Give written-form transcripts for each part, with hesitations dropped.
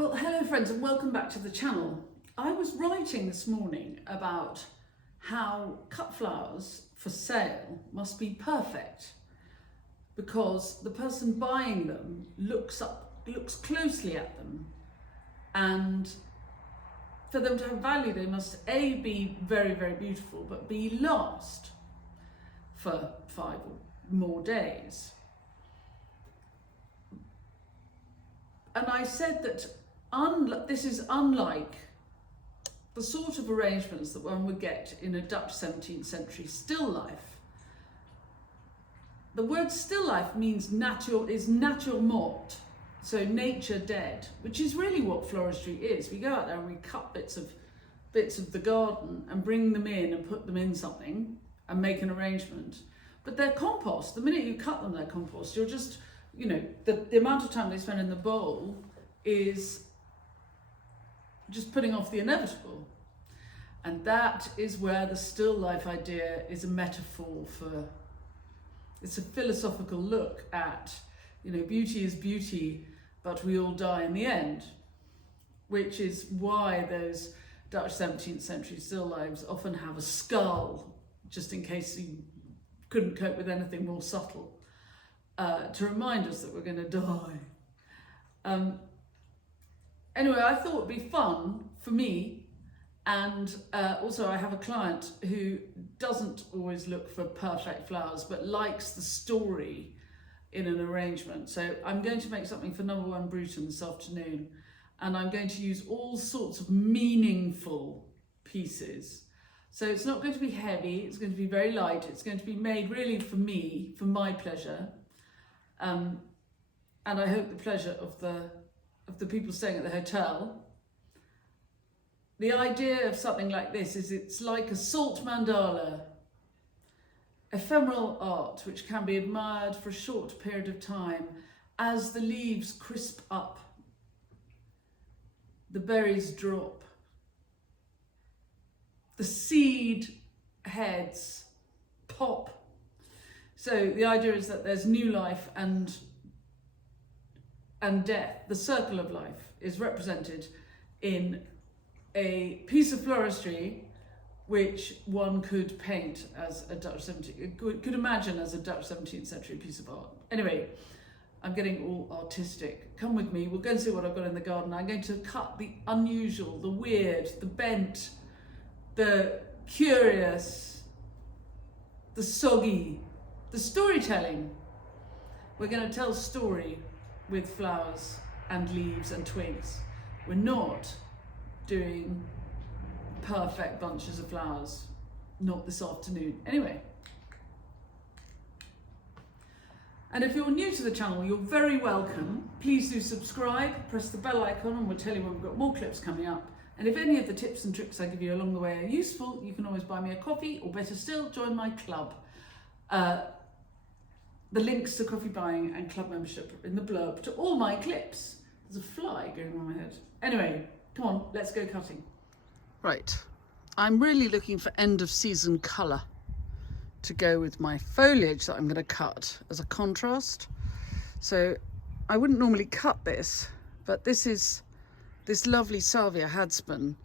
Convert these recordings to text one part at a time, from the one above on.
Well, hello friends and welcome back to the channel. I was writing this morning about how cut flowers for sale must be perfect because the person buying them looks closely at them, and for them to have value they must A, be very, very beautiful, but B, last for 5 or more days. And I said that this is unlike the sort of arrangements that one would get in a Dutch 17th century still life. The word still life means natural morte, so nature dead, which is really what floristry is. We go out there and we cut bits of the garden and bring them in and put them in something and make an arrangement. But they're compost. The minute you cut them, they're compost. You're just, the amount of time they spend in the bowl is just putting off the inevitable. And that is where the still life idea is a metaphor for, it's a philosophical look at, beauty is beauty, but we all die in the end, which is why those Dutch 17th century still lives often have a skull, just in case you couldn't cope with anything more subtle, to remind us that we're going to die. Anyway, I thought it'd be fun for me, and also I have a client who doesn't always look for perfect flowers but likes the story in an arrangement. So I'm going to make something for number 1 Bruton this afternoon, and I'm going to use all sorts of meaningful pieces. So it's not going to be heavy, it's going to be very light, it's going to be made really for me, for my pleasure, and I hope the pleasure of the people staying at the hotel. The idea of something like this is it's like a salt mandala, ephemeral art which can be admired for a short period of time as the leaves crisp up, the berries drop, the seed heads pop. So the idea is that there's new life and death. The circle of life is represented in a piece of floristry which one could paint as a Dutch 17th, could imagine as a Dutch 17th century piece of art. Anyway, I'm getting all artistic. Come with me, we'll go and see what I've got in the garden. I'm going to cut the unusual, the weird, the bent, the curious, the soggy, the storytelling. We're going to tell story with flowers and leaves and twigs. We're not doing perfect bunches of flowers, not this afternoon. Anyway, and if you're new to the channel, you're very welcome. Please do subscribe, press the bell icon, and we'll tell you when we've got more clips coming up. And if any of the tips and tricks I give you along the way are useful, you can always buy me a coffee, or better still, join my club. The links to coffee buying and club membership are in the blurb to all my clips. There's a fly going on my head. Anyway, come on, let's go cutting. Right, I'm really looking for end of season colour to go with my foliage that I'm going to cut as a contrast. So I wouldn't normally cut this, but this is this lovely Salvia Hadspen,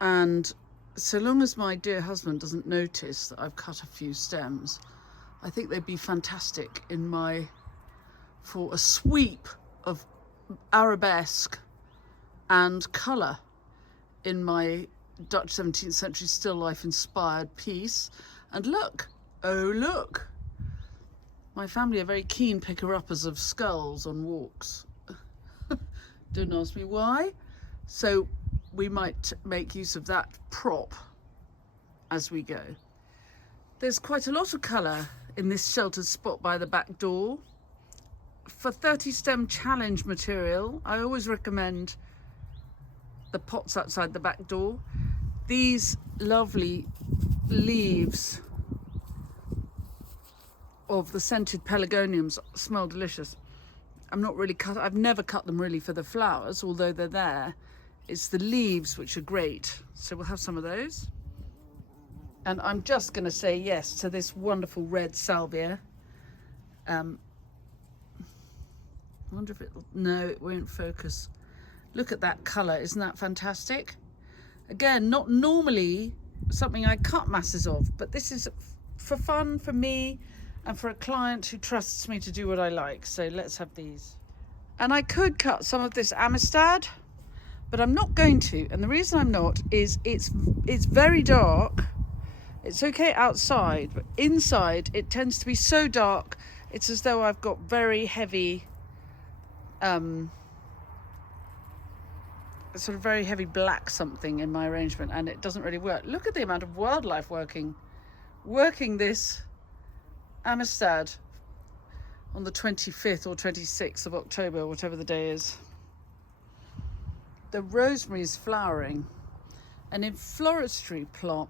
and so long as my dear husband doesn't notice that I've cut a few stems, I think they'd be fantastic for a sweep of arabesque and colour in my Dutch 17th century still life inspired piece. And look, oh look, my family are very keen picker-uppers of skulls on walks. Don't ask me why. So we might make use of that prop as we go. There's quite a lot of colour in this sheltered spot by the back door. For 30 stem challenge material, I always recommend the pots outside the back door. These lovely leaves of the scented pelargoniums smell delicious. I've never cut them really for the flowers, although they're there. It's the leaves which are great. So we'll have some of those. And I'm just going to say yes to this wonderful red salvia. I wonder if it'll, no, it won't focus. Look at that colour, isn't that fantastic? Again, not normally something I cut masses of, but this is for fun for me and for a client who trusts me to do what I like. So let's have these. And I could cut some of this Amistad, but I'm not going to. And the reason I'm not is it's very dark. It's okay outside, but inside it tends to be so dark. It's as though I've got very heavy, sort of very heavy black something in my arrangement, and it doesn't really work. Look at the amount of wildlife working this Amistad on the 25th or 26th of October, whatever the day is. The rosemary is flowering, and in floristry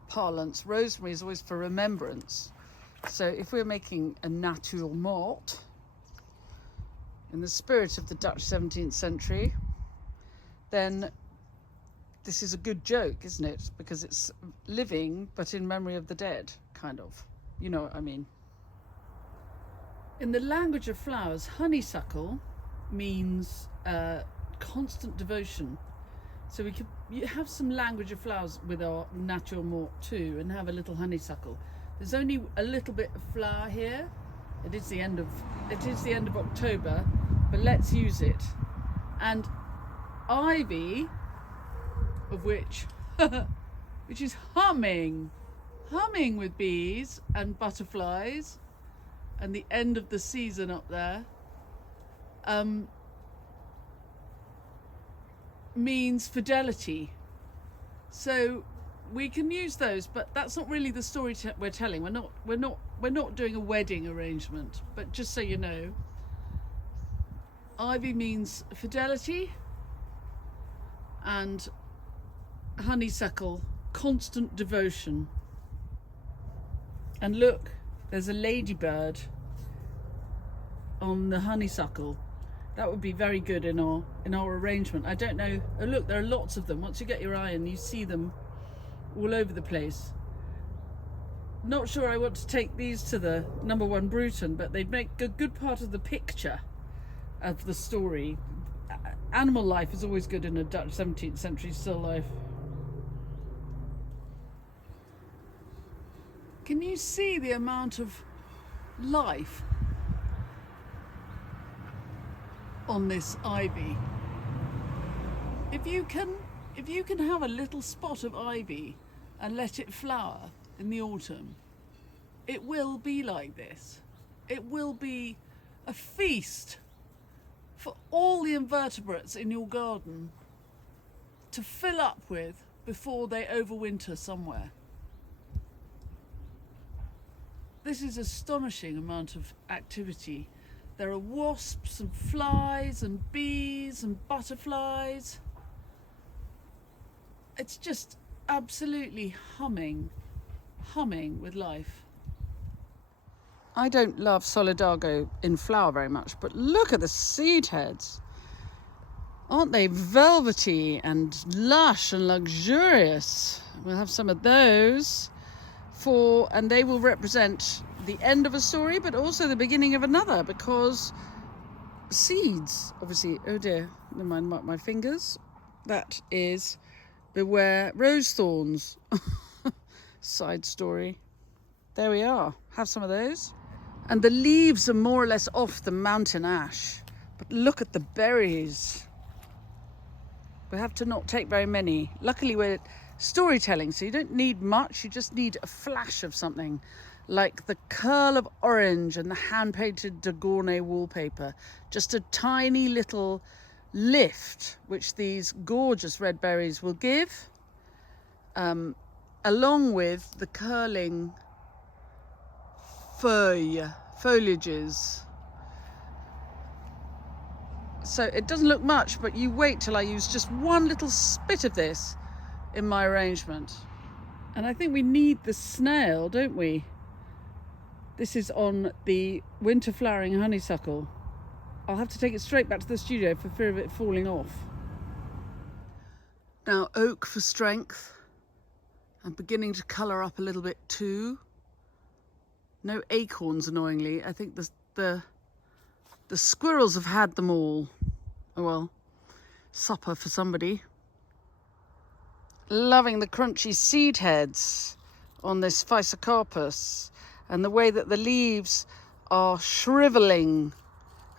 parlance, rosemary is always for remembrance. So if we're making a natural morte in the spirit of the Dutch 17th century, then this is a good joke, isn't it? Because it's living, but in memory of the dead, kind of. You know what I mean. In the language of flowers, honeysuckle means constant devotion. So we could have some language of flowers with our natural morte too, and have a little honeysuckle. There's only a little bit of flower here. It is the end of October, but let's use it. And ivy, of which is humming with bees and butterflies, and the end of the season up there, means fidelity. So we can use those, but that's not really the story we're telling. We're not doing a wedding arrangement, but just so you know, ivy means fidelity, and honeysuckle, constant devotion. And look, there's a ladybird on the honeysuckle. That would be very good in our arrangement. I don't know. Oh look, there are lots of them. Once you get your eye in, you see them all over the place. Not sure I want to take these to the #1 Bruton, but they'd make a good part of the picture of the story. Animal life is always good in a Dutch 17th century still life. Can you see the amount of life on this ivy? If you can have a little spot of ivy and let it flower in the autumn, it will be like this. It will be a feast for all the invertebrates in your garden to fill up with before they overwinter somewhere. This is astonishing amount of activity. There are wasps and flies and bees and butterflies. It's just absolutely humming with life. I don't love Solidago in flower very much, but look at the seed heads. Aren't they velvety and lush and luxurious? We'll have some of those and they will represent the end of a story, but also the beginning of another, because seeds, obviously, oh dear, never mind my fingers. That is beware rose thorns. Side story. There we are. Have some of those. And the leaves are more or less off the mountain ash. But look at the berries. We have to not take very many. Luckily we're storytelling, so you don't need much. You just need a flash of something, like the curl of orange and the hand-painted de Gournay wallpaper. Just a tiny little lift, which these gorgeous red berries will give, along with the curling foliages. So it doesn't look much, but you wait till I use just one little spit of this in my arrangement. And I think we need the snail, don't we? This is on the winter flowering honeysuckle. I'll have to take it straight back to the studio for fear of it falling off. Now, oak for strength. I'm beginning to colour up a little bit too. No acorns, annoyingly. I think the The squirrels have had them all. Oh well, supper for somebody. Loving the crunchy seed heads on this Physocarpus and the way that the leaves are shriveling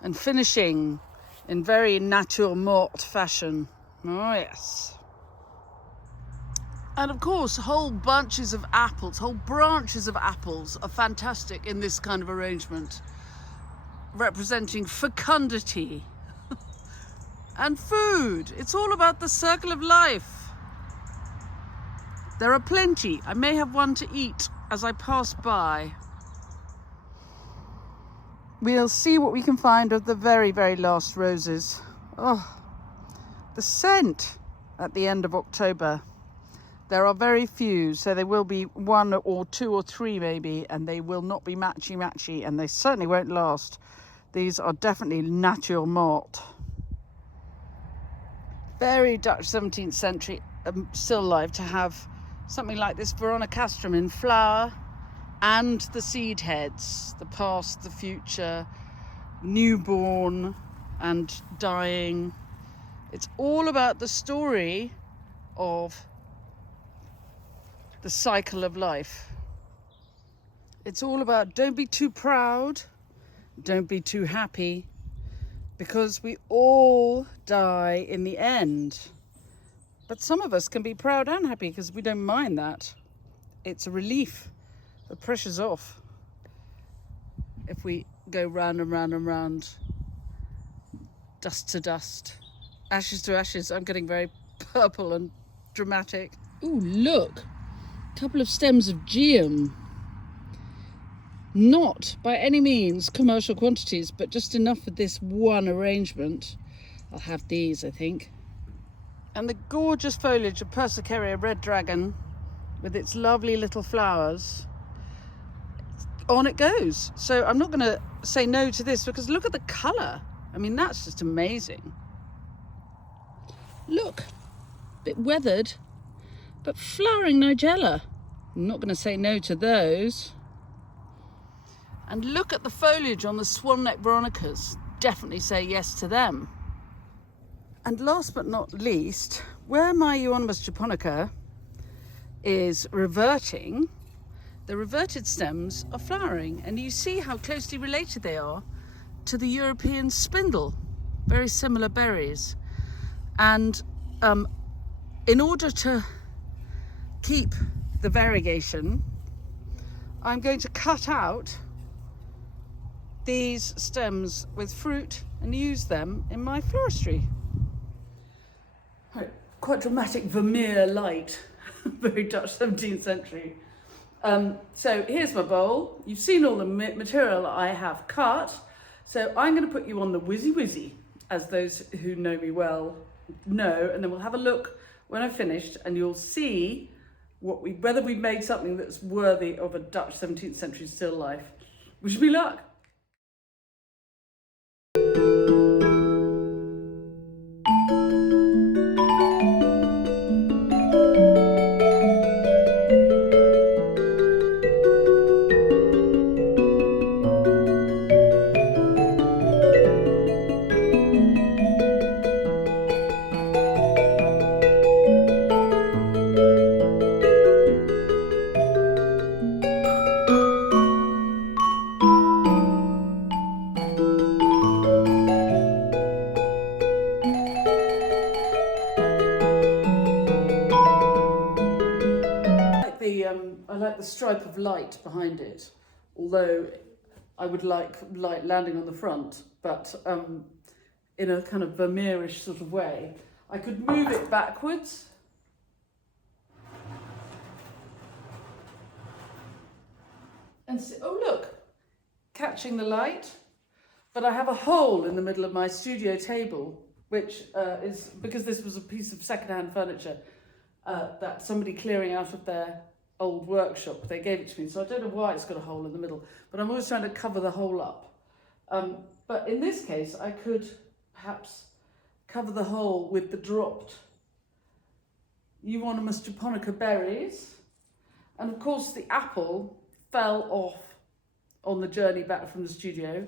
and finishing in very nature morte fashion. Oh yes. And of course, whole bunches of apples, whole branches of apples are fantastic in this kind of arrangement, representing fecundity and food. It's all about the circle of life. There are plenty. I may have one to eat as I pass by. We'll see what we can find of the very, very last roses. Oh, the scent at the end of October. There are very few, so there will be one or two or three maybe, and they will not be matchy-matchy, and they certainly won't last. These are definitely nature morte. Very Dutch 17th century still life to have something like this Veronicastrum in flower, and the seed heads, the past, the future, newborn and dying. It's all about the story of the cycle of life. It's all about don't be too proud, don't be too happy, because we all die in the end. But some of us can be proud and happy because we don't mind that. It's a relief. The pressure's off if we go round and round and round, dust to dust, ashes to ashes. I'm getting very purple and dramatic. Ooh, look, a couple of stems of geum. Not by any means commercial quantities, but just enough for this one arrangement. I'll have these, I think. And the gorgeous foliage of Persicaria red dragon with its lovely little flowers. On it goes. So I'm not going to say no to this because look at the colour. I mean, that's just amazing. Look, a bit weathered, but flowering nigella. I'm not going to say no to those. And look at the foliage on the swan-neck veronicas. Definitely say yes to them. And last but not least, where my Euonymus japonica is reverting, the reverted stems are flowering, and you see how closely related they are to the European spindle. Very similar berries. And in order to keep the variegation, I'm going to cut out these stems with fruit and use them in my floristry. Right, quite dramatic Vermeer light, very Dutch 17th century. So here's my bowl. You've seen all the material I have cut. So I'm going to put you on the whizzy whizzy, as those who know me well know, and then we'll have a look when I've finished, and you'll see whether we've made something that's worthy of a Dutch 17th century still life. Wish me luck. I like the stripe of light behind it, although I would like light landing on the front, but in a kind of Vermeerish sort of way. I could move it backwards. And see, oh look, catching the light. But I have a hole in the middle of my studio table, which is because this was a piece of secondhand furniture that somebody clearing out of their old workshop, they gave it to me. So I don't know why it's got a hole in the middle, but I'm always trying to cover the hole up. But in this case, I could perhaps cover the hole with the dropped Euonymus japonica berries. And of course the apple fell off on the journey back from the studio.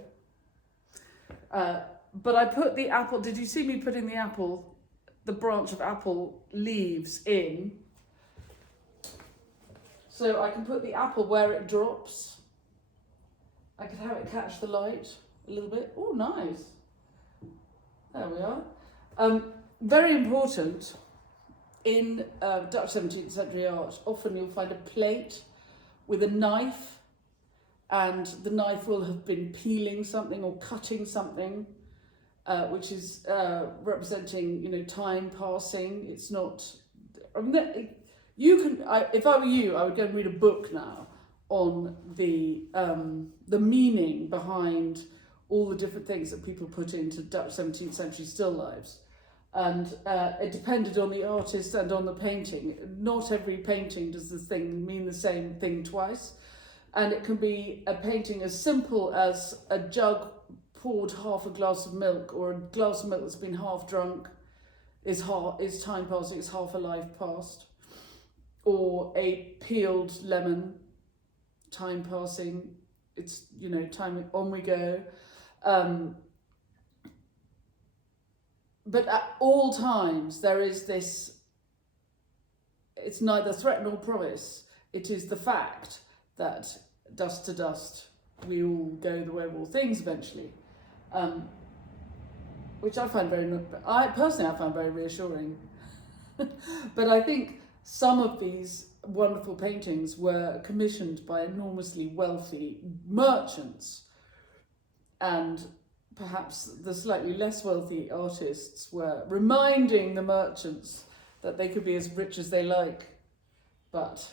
But I put the apple, did you see me putting the branch of apple leaves in? So I can put the apple where it drops. I could have it catch the light a little bit. Oh, nice. There we are. Very important in Dutch 17th century art. Often you'll find a plate with a knife, and the knife will have been peeling something or cutting something, which is representing, time passing. It's not. If I were you, I would go and read a book now on the meaning behind all the different things that people put into Dutch 17th century still lifes. And it depended on the artist and on the painting. Not every painting does mean the same thing twice. And it can be a painting as simple as a jug poured half a glass of milk, or a glass of milk that's been half drunk is time passing, it's half a life past. Or a peeled lemon, time passing, it's, time on we go. But at all times there is this, it's neither threat nor promise, it is the fact that dust to dust, we all go the way of all things eventually. Which I find I find very reassuring. But I think some of these wonderful paintings were commissioned by enormously wealthy merchants, and perhaps the slightly less wealthy artists were reminding the merchants that they could be as rich as they like, but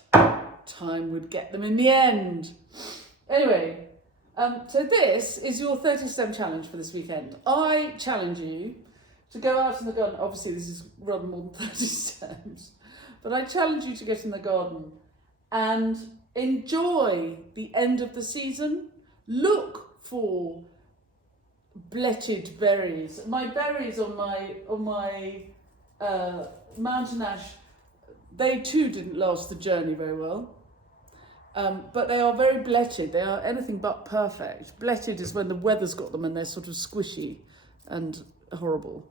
time would get them in the end. Anyway, so this is your 30 stem challenge for this weekend. I challenge you to go out in the garden. Obviously this is rather more than 30 stems, but I challenge you to get in the garden and enjoy the end of the season. Look for bletted berries. My berries on my mountain ash, they too didn't last the journey very well. But they are very bletted. They are anything but perfect. Bletted is when the weather's got them and they're sort of squishy and horrible.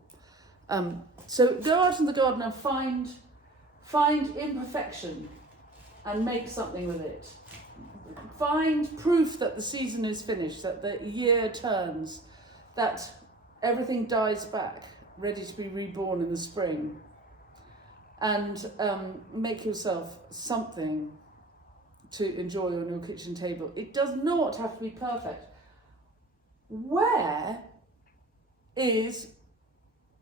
So go out in the garden and find imperfection and make something with it. Find proof that the season is finished, that the year turns, that everything dies back, ready to be reborn in the spring. And make yourself something to enjoy on your kitchen table. It does not have to be perfect.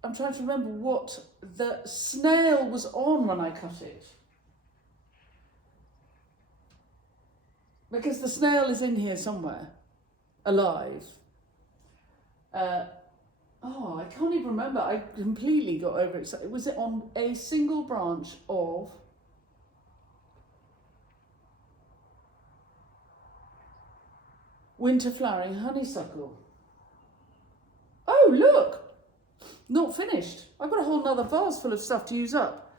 I'm trying to remember what the snail was on when I cut it. Because the snail is in here somewhere, alive. I can't even remember. I completely got overexcited. Was it on a single branch of winter flowering honeysuckle? Oh, look! Not finished. I've got a whole nother vase full of stuff to use up.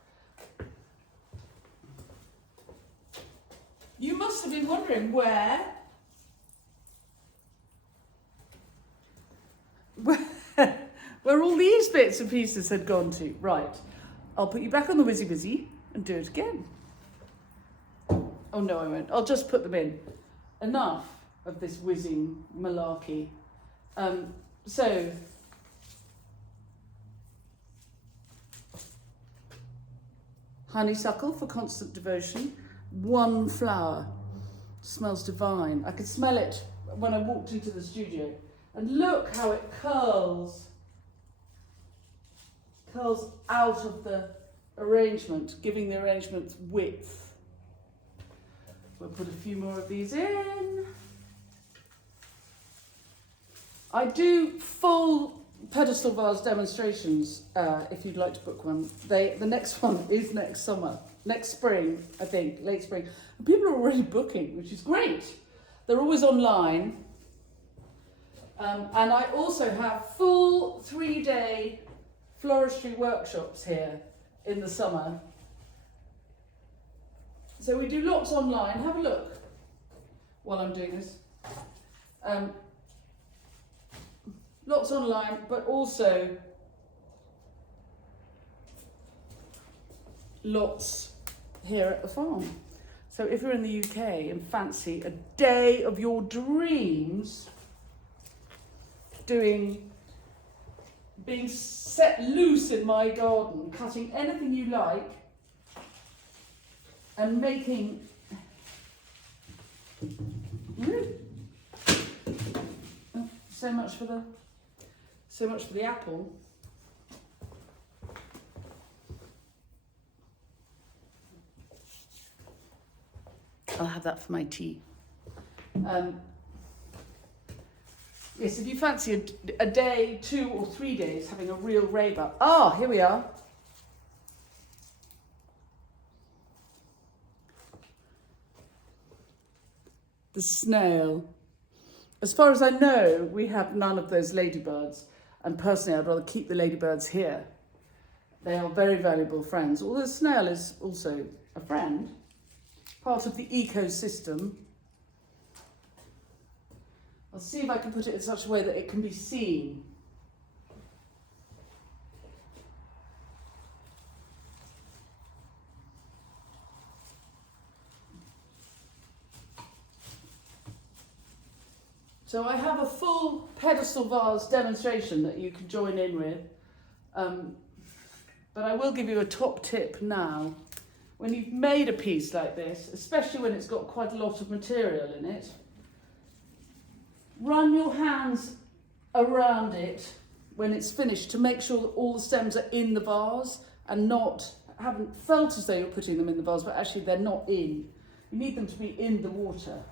You must have been wondering where all these bits and pieces had gone to. Right, I'll put you back on the whizzy busy and do it again. Oh no, I won't. I'll just put them in. Enough of this whizzing malarkey. So, honeysuckle for constant devotion. One flower. Smells divine. I could smell it when I walked into the studio. And look how it curls out of the arrangement, giving the arrangement width. We'll put a few more of these in. I do full pedestal vase demonstrations if you'd like to book one. The next one is next spring, I think, late spring. And people are already booking, which is great. They're always online. And I also have full 3-day floristry workshops here in the summer. So we do lots online. Have a look while I'm doing this. lots online, but also lots here at the farm. So if you're in the UK and fancy a day of your dreams, being set loose in my garden, cutting anything you like and making so much for the apple. I'll have that for my tea. Yes, if you fancy a day, 2 or 3 days, having a real rave up. Ah, here we are. The snail. As far as I know, we have none of those ladybirds. And personally, I'd rather keep the ladybirds here. They are very valuable friends. Although the snail is also a friend, part of the ecosystem. I'll see if I can put it in such a way that it can be seen. So I have a full pedestal vase demonstration that you can join in with. But I will give you a top tip now. When you've made a piece like this, especially when it's got quite a lot of material in it, run your hands around it when it's finished to make sure that all the stems are in the vase and haven't felt as though you're putting them in the vase, but actually they're not in. You need them to be in the water.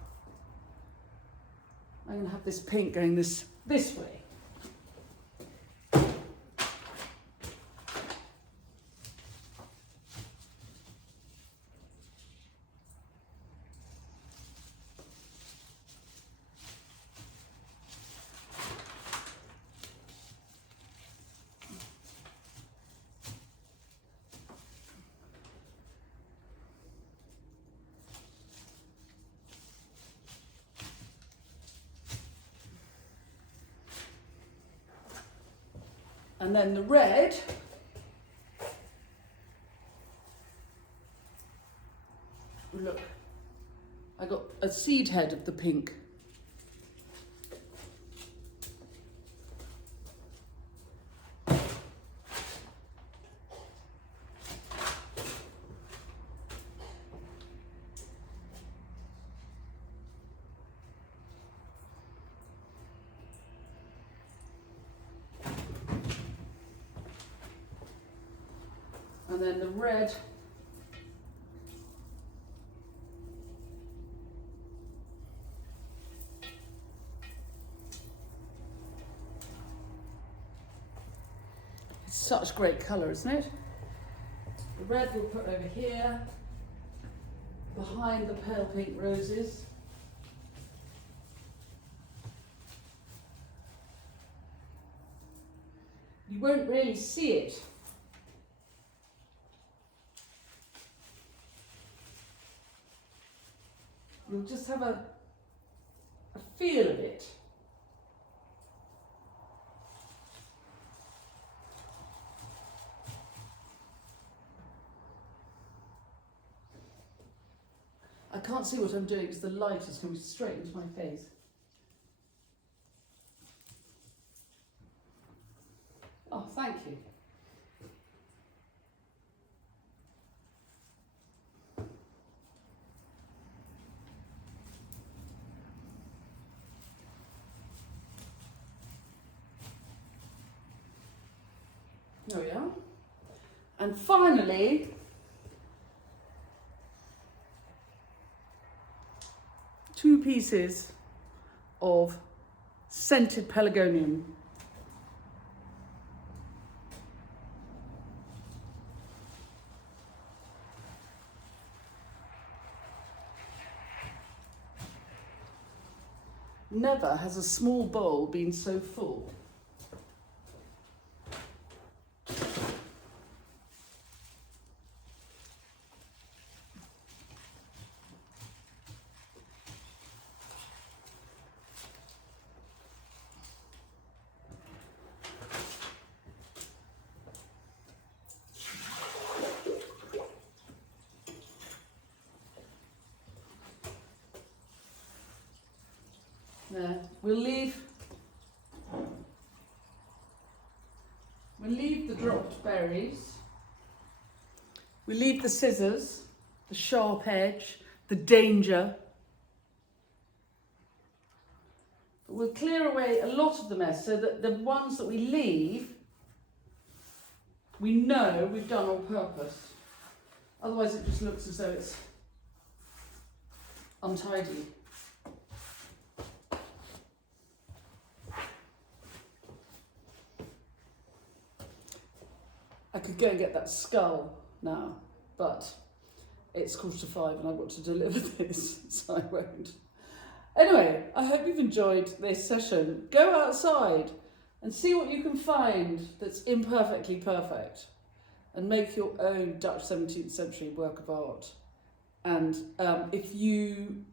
I'm going to have this pink going this way. And then the red, look, I got a seed head of the pink. And then the red, it's such great colour, isn't it? The red we'll put over here, behind the pale pink roses. You won't really see it. You'll just have a feel of it. I can't see what I'm doing because the light is coming straight into my face. Oh, thank you. There we are. And finally, two pieces of scented pelargonium. Never has a small bowl been so full. we'll leave the dropped berries. We leave the scissors, the sharp edge, the danger. But we'll clear away a lot of the mess so that the ones that we leave, we know we've done on purpose. Otherwise it just looks as though it's untidy. I could go and get that skull now, but it's 4:45 and I've got to deliver this, so I won't. Anyway, I hope you've enjoyed this session. Go outside and see what you can find that's imperfectly perfect and make your own Dutch 17th century work of art. And if you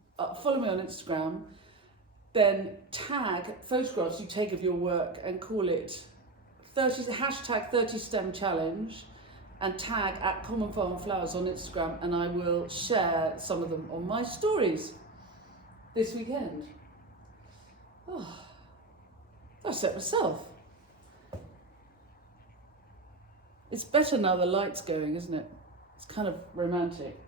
follow me on Instagram, then tag photographs you take of your work and call it hashtag 30STEM challenge and tag at Common Farm Flowers on Instagram, and I will share some of them on my stories this weekend. Oh, I set myself. It's better now the light's going, isn't it? It's kind of romantic.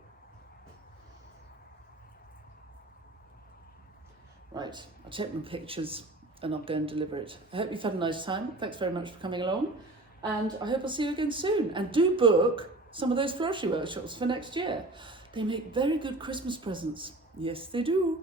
Right, I'll check my pictures and I'll go and deliver it. I hope you've had a nice time. Thanks very much for coming along. And I hope I'll see you again soon. And do book some of those floristry workshops for next year. They make very good Christmas presents. Yes, they do.